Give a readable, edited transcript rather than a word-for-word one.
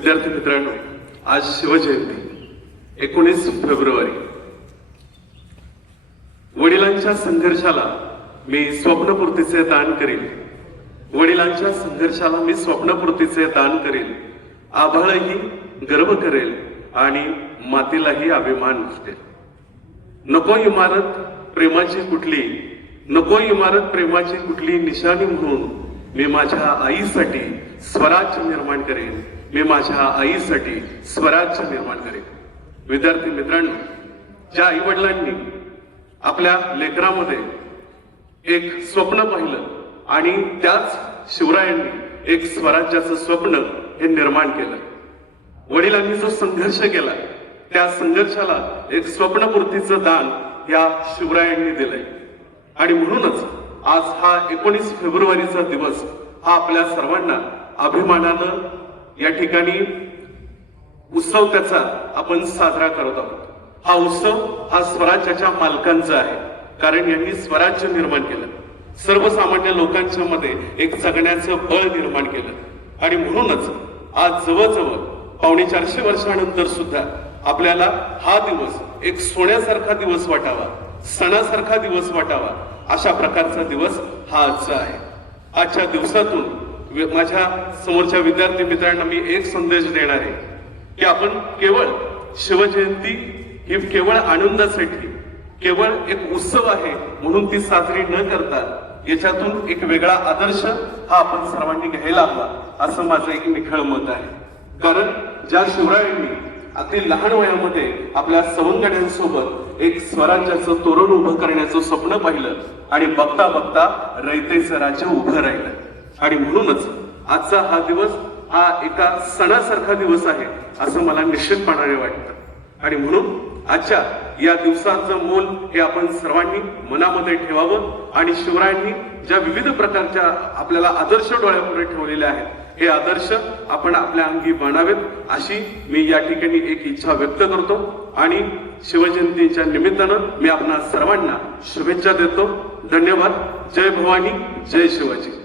विद्यार्थी मित्रांनो, आज शिवजयंती 19 फेब्रुवारी। वडिलांच्या संघर्षाला मी स्वप्नपूर्तीचे दान करेल, वडिलांच्या संघर्षाला मी स्वप्नपूर्तीचे दान करेल। आभाळही गर्व करेल आणि मातीलाही अभिमान वाटेल। नको इमारत प्रेमाची कुठली, नको इमारत प्रेमाची कुठली निशाणी म्हणून मी माझ्या आईसाठी स्वराज्य निर्माण करेन, मी माझ्या आईसाठी स्वराज्य निर्माण करेन। विद्यार्थी मित्रांनो, ज्या आई वडिलांनी आपल्या लेकरामध्ये एक स्वप्न पाहिलं आणि त्याच शिवरायांनी एक स्वराज्याचं स्वप्न हे निर्माण केलं। वडिलांनी जो संघर्ष केला त्या संघर्षाला एक स्वप्नपूर्तीचं दान या शिवरायांनी दिलंय। आणि म्हणूनच आज हा 19 फेब्रुवारीचा दिवस हा आपल्या सर्वांना अभिमानानं या ठिकाणी उत्सव त्याचा आपण साजरा करत आहोत। हा उत्सव हा स्वराज्याच्या मालकांचा आहे, कारण यांनी स्वराज्य निर्माण केलं, सर्वसामान्य लोकांच्या मध्ये एक जगण्याचं बळ निर्माण केलं। आणि म्हणूनच आज जवळजवळ 450 वर्षानंतर सुद्धा आपल्याला हा दिवस एक सोन्यासारखा दिवस वाटावा, सणासारखा दिवस वाटावा, अशा प्रकारचा दिवस हा आजचा आहे। आजच्या दिवसातून माझ्या समोरच्या विद्यार्थी मित्रांना मी एक संदेश देणार आहे की आपण केवळ शिवजयंती ही केवळ आनंदासाठी, केवळ एक उत्सव आहे म्हणून ती साजरी न करता याच्यातून एक वेगळा आदर्श हा आपण सर्वांनी घ्यायला हवा, असं माझं एक निखळ मत आहे। कारण ज्या शिवरायांनी अगदी लहान वयामध्ये आपल्या सवंगड्यांसोबत एक स्वराज्याचं तोरण उभं करण्याचं स्वप्न पाहिलं आणि बघता बघता रयतेचं राज्य उभं राहिलं। आणि म्हणूनच आजचा हा दिवस हा एका सणासारखा दिवस आहे असं मला निश्चितपणाने वाटतं। आणि म्हणून आजच्या या दिवसाचं मोल हे आपण सर्वांनी मनामध्ये ठेवावं आणि शिवरायांनी ज्या विविध प्रकारच्या आपल्याला आदर्श डोळ्यापुढे ठेवलेले आहेत, हे आदर्श आपण आपल्या अंगी बाणावेत अशी मी या ठिकाणी एक इच्छा व्यक्त करतो। आणि शिवजयंतीच्या निमित्तानं मी आपणा सर्वांना शुभेच्छा देतो। धन्यवाद। जय भवानी, जय शिवाजी।